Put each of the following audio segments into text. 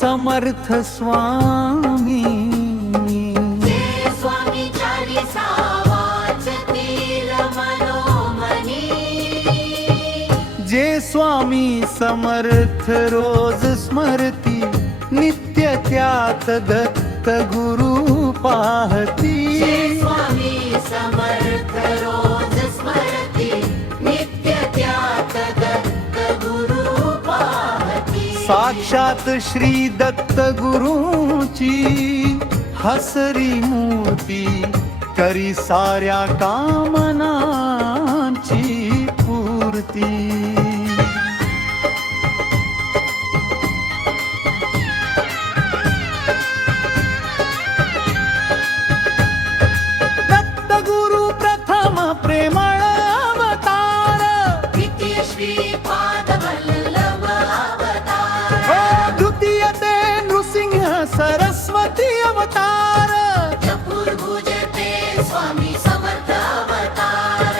समर्थ स्वामी. जे स्वामी चालीसा वाचतील मनोमनी. जे स्वामी समर्थ रोज स्मरती, नित्य त्यात दत्त गुरु पाहती. जे स्वामी समर्थ रोज स्मरती, नित्य त्यात दत्त गुरु पाहती. साक्षात श्री दत्त गुरूची हसरी मूर्ती, करी साऱ्या कामनांची पूर्ती. दत्त गुरु प्रथम प्रेमळ अवतार, द्वितीय श्रीपाद वल्लभ अवतार. द्वितीय ते नृसिंह सरस्वती अवतार. चतुर्भुज ते स्वामी समर्थ अवतार.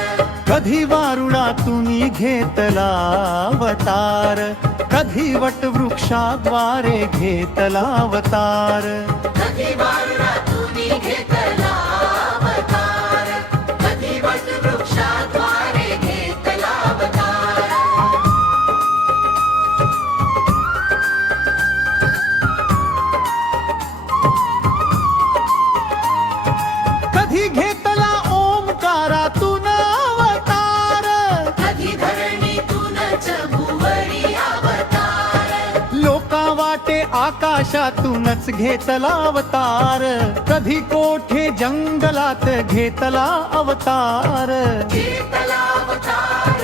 कधी वारुळातून घेतला अवतार, कधी वटवृक्षाद्वारे घेतला अवतार. कधी वारुळातून घेतला अवतार, कधी वटवृक्षाद्वारे घेतला अवतार. कधी घेतला ओंकारातून अवतार, कधी धरणीतूनच भुवरी अवतार. लोका वाटे आकाशातूनच घेतला अवतार. कधी कोठे जंगलात घेतला अवतार. घेतला अवतार,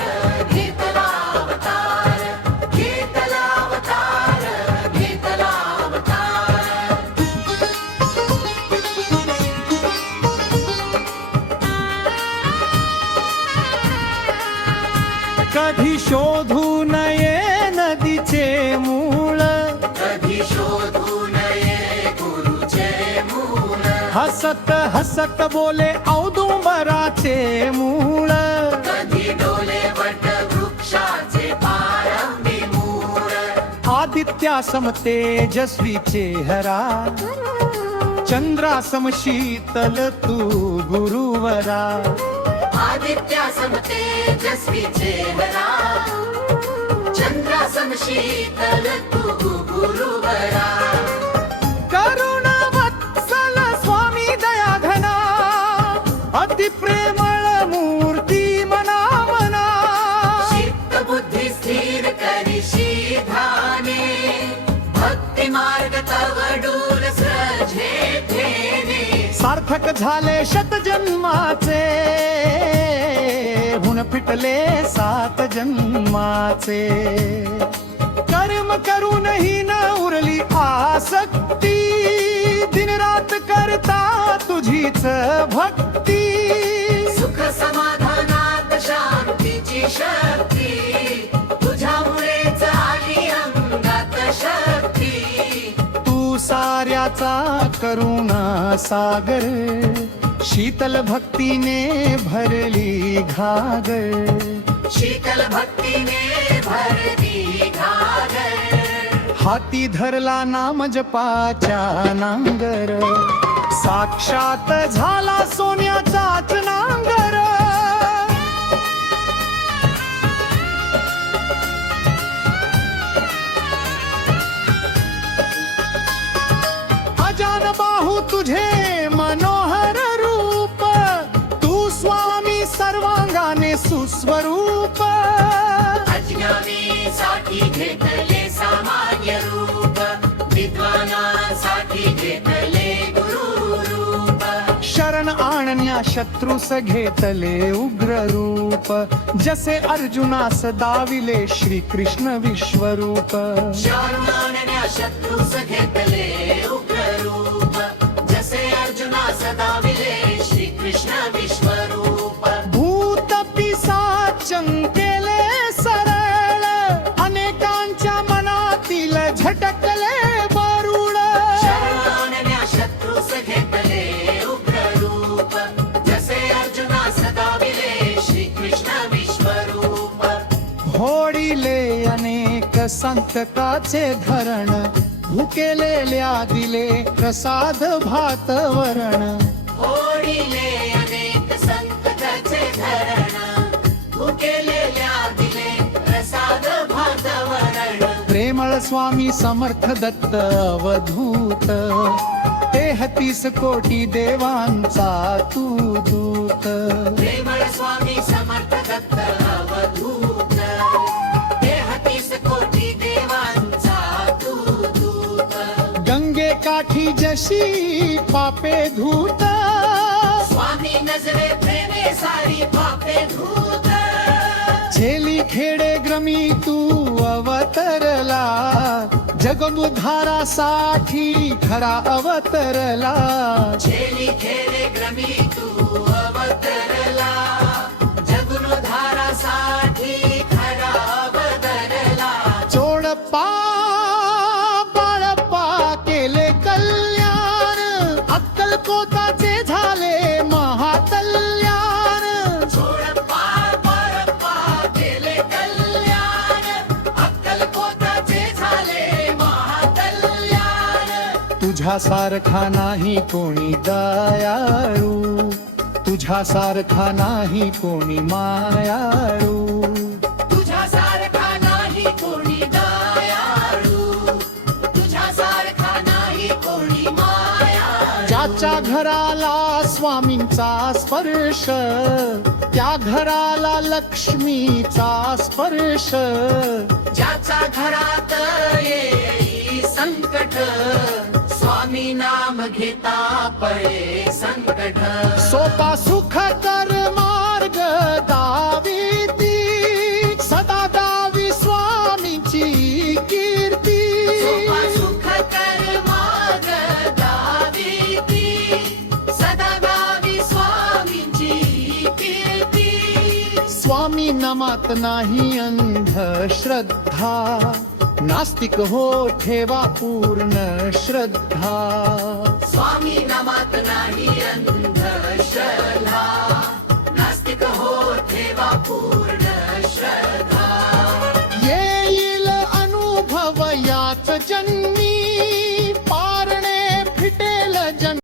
घेतला अवतार, घेतला अवतार, घेतला अवतार. कधी शोधू नये नदीचे मूळ, कधी शोधू नये गुरुचे मूळ. हसत हसत बोले औदुंबराचे मूळ. कधी डोले वटवृक्षाचे पारंबी मूळ. आदित्यासम तेजस्वी चेहरा, चंद्रासम शीतल तू गुरुवरा. आदित्यासम तेजस्वी चेहरा, चंद्रासम शीतल तू गुरुवरा. करुण वत्सल स्वामी दयाघना, अति प्रेमळ मूर्ती मना मना. चित्त बुद्धी स्थिर करिषी ध्याने, भक्ती मार्ग तव डूर सृजे धेने. सार्थक झाले शतजन्माचे, हुन फिटले 7 जन्माचे. कर्म करूनही न उरली आसक्ती, दिन रात करता तुझीच भक्ती. सुख समाधानात शांतीची शक्ती, तुझ्यामुळेच आली अंगात शक्ती. तू साऱ्याचा करुणा सागर, शीतल भक्तीने भरली घागर. शीतल भक्तीने भरली घागर. हाती धरला नाम जपाच्या नांगर, साक्षात झाला सोन्याचाच नांगर. अजान बाहू तुझे मनोहर रूप, तू स्वामी सर्वांगाने सुस्वरूप. अज्ञानीसाठी घेतले सामान्य रूप, विद्वानासाठी घेतले गुरु रूप. शरण आणण्या शत्रूस घेतले उग्र रूप, जसे अर्जुनास दाविले श्री कृष्ण विश्वरूप. शरण आणण्या शत्रूस घेतले उग्र रूप, जसे अर्जुनास दाविले श्री कृष्ण विश्वरूप. भूत पिशाचं केले सरळ, अनेकांच्या मनातील झटकले वरुड. शरण आणण्या शत्रूस घेतले उग्र रूप, जसे अर्जुनास दाविले श्री कृष्ण विश्वरूप. होडिले अनेक संकटाचे धरण, भुकेलेल्या दिले प्रसाद भात वरण ओढिले अनेक संकटाचे धरण भुकेलेल्या दिले प्रसाद भात वरण प्रेमळ स्वामी समर्थ दत्त अवधूत 33 कोटी देवांचा तू दूत प्रेमळ स्वामी समर्थ दत्त अवधूत 33 कोटी देवांचा तू दूत गंगे काठी जशी पापे धूत स्वामी नजरे प्रेमे सारी पापे धूत झेली खेडे ग्रमी तू अवतरला जगमुद्धारासाठी खरा अवतरला झेली खेरे ग्रमी तू अवतरला जगुनुधारासाठी खरा अवतरला चोडप्पा बाळप्पा केले कल्याण अक्कलकोटाचे झाले महाकल्याण छोडप्पा परप्पा केले कल्याण अक्कलकोटाचे झाले महाकल्याण तुझ्यासारखा नाही कोणी दयाळू तुझ्यासारखा नाही कोणी मायाळू तुझ्यासारखा नाही कोणी दयाळू तुझ्यासारखा नाही कोणी माया ज्याच्या घराला स्वामींचा स्पर्श त्या घराला लक्ष्मीचा स्पर्श ज्याच्या घरात येई संकट स्वामी नाम घेता पळे संकट सोपा सुख कर मार्ग दाविती सदा दावी स्वामींची कीर्ती सोपा सुख कर मार्ग दाविती सदा गावी स्वामींची कीर्ती स्वामी नमात नाही अंधश्रद्धा नास्तिक हो ठेवा पूर्ण श्रद्धा स्वामी नमात